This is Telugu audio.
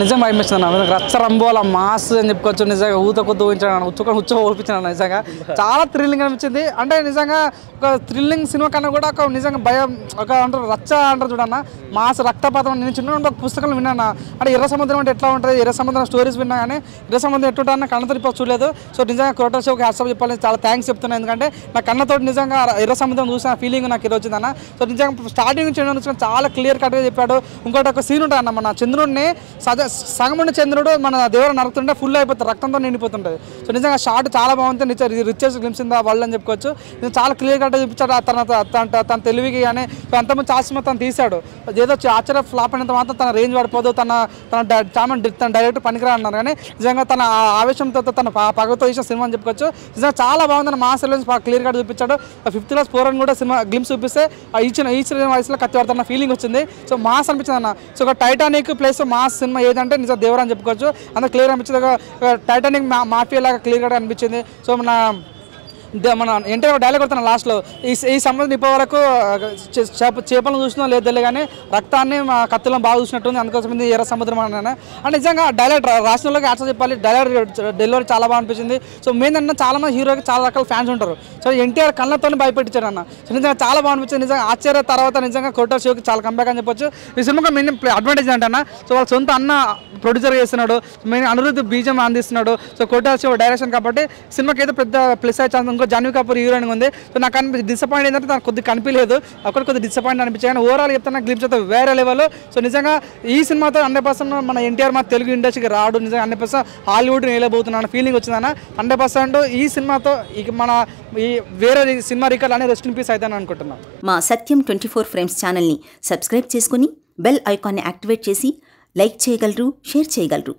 నిజంగా భయమేస్తుంది రచ్చ రంబోల మాస్ అని చెప్పుకోవచ్చు. నిజంగా ఊత కొద్దు ఊహించాను, ఉచ్చ ఊపించాను. నిజంగా చాలా థ్రిల్లింగ్ అనిపించింది. అంటే నిజంగా ఒక థ్రిల్లింగ్ సినిమా కన్నా కూడా ఒక నిజంగా భయం, ఒక అంటారు రచ్చ అంటారు చూడన్న, మాస్ రక్తపాతం. నేను చిన్న ఒక పుస్తకాలు విన్నాను. అంటే ఎర్ర సముద్రం అంటే ఎట్లా ఉంటుంది, ఎర్ర సముద్రం స్టోరీస్ విన్నా కానీ ఎర్ర సముద్రం ఎట్టుంటా కన్నతో ఇప్పుడు చూడలేదు. సో నిజంగా క్రోటల్ షోకి హ్యాట్స్ ఆఫ్ చెప్పాలని చాలా థ్యాంక్స్ చెప్తున్నాను. ఎందుకంటే నా కన్నతో నిజంగా ఎర్ర సముద్రం చూసిన ఫీలింగ్ నాకు ఈరోజు వచ్చిందన్న. సో నిజంగా స్టార్టింగ్ నుంచి చాలా క్లియర్ కట్గా చెప్పాడు. ఇంకోటి ఒక సీన్ ఉంటుంది అన్న, మన చంద్రుడిని సగముండి చంద్రుడు మన దేవుడు నరుకుతుంటే ఫుల్ అయిపోతుంది, రక్తంతో నిండిపోతుంటుంది. సో నిజంగా షార్ట్ చాలా బాగుంది. Richest glimpse in the world అని చెప్పుకోవచ్చు. చాలా క్లియర్ కట్గా చూపించాడు. తన తెలివికి కానీ అంతమంది చాసిమ తను తీశాడు. ఏదో ఆశ్చర్య ఫ్లాప్ అయినంత మాత్రం తన రేంజ్ పడిపోదు, తన డైరెక్టర్ పనికిరా అన్నారు. కానీ నిజంగా తన ఆవేశంతో తన పగతో తీసిన సినిమా అని చెప్పుకోవచ్చు. నిజంగా చాలా బాగుందని మాస్ ఎలిమెంట్స్ క్లియర్ కట్ చూపించాడు. 5th క్లాస్ 4 అని కూడా సినిమా గ్లిమ్స్ చూపిస్తే ఈచ్ వయసులో కత్తి పడుతున్న ఫీలింగ్ వచ్చింది. సో మాస్ అనిపించింది అన్న. సో ఒక టైటానిక్ ప్లేస్ మాస్ సినిమా ఏదంటే నిజం దేవుడు అని చెప్పుకోవచ్చు. అంత క్లియర్ అనిపించింది. టైటానిక్ మాఫియా లాగా క్లియర్ గా అనిపించింది. సో మన ఎన్టీఆర్ డైలాగ్ కొడుతున్న లాస్ట్లో, ఈ సంబంధం ఇప్పటి వరకు చేపలను చూసినా లేదు తెలియదు కానీ రక్తాన్ని మా కత్తులను బాగా చూసినట్టుంది, అందుకోసం ఎర్ర సముద్రం అన్నాను. అండ్ నిజంగా డైలాగ్ రాసిన వాళ్ళకి యాక్టర్ చెప్పాలి, డైలాగ్ డెలివరీ చాలా బాగా అనిపించింది. సో మెయిన్ అన్న చాలా మంది హీరోకి చాలా రకాల ఫ్యాన్స్ ఉంటారు. సో ఎన్టీఆర్ కళ్ళతో భయపెట్టించారు అన్న. సో నిజంగా చాలా బాగా అనిపించింది. నిజంగా ఆశ్చర్య తర్వాత నిజంగా క్రోటల్ షోకి చాలా కంబ్యాక్ అని చెప్పొచ్చు. ఈ సినిమాకి మెయిన్ అడ్వాంటేజ్ ఏంటన్నా, సో వాళ్ళ సొంత అన్న ప్రొడ్యూసర్ చేస్తున్నాడు, మెయిన్ అనిరుద్ధ్ బీజం అందిస్తున్నాడు. సో క్రోటల్ షో డైరెక్షన్ కాబట్టి సినిమాకి అయితే పెద్ద ప్లస్ అయ్యే ఛాన్స్. జాన్వీ కపూర్ హీరోయిన్ ఉంది. సో నాకు డిసప్పాయింట్ ఏంటంటే నాకు కొద్దిగా కనిపించలేదు, అక్కడ కొద్దిగా డిసప్పాయింట్ అనిపించాయి. కానీ ఓవరాల్ చెప్తాను గ్లిమ్స్ అయితే వేరే లెవెల్. సో నిజంగా ఈ సినిమాతో 100% మన ఎన్టీఆర్ మా తెలుగు ఇండస్ట్రీకి రాడు, నిజంగా 100% హాలీవుడ్ నేలబోతున్నాను ఫీలింగ్ వచ్చిందన్న. 100% ఈ సినిమాతో ఇక మన ఈ వేరే సినిమా రికార్డ్ అనేది రెస్ట్ ఇన్ పీస్ అవుతాను అనుకుంటున్నాను. మా సత్యం 24 ఫ్రేమ్స్ ఛానల్ని సబ్స్క్రైబ్ చేసుకుని బెల్ ఐకాన్ని యాక్టివేట్ చేసి లైక్ చేయగలరు, షేర్ చేయగలరు.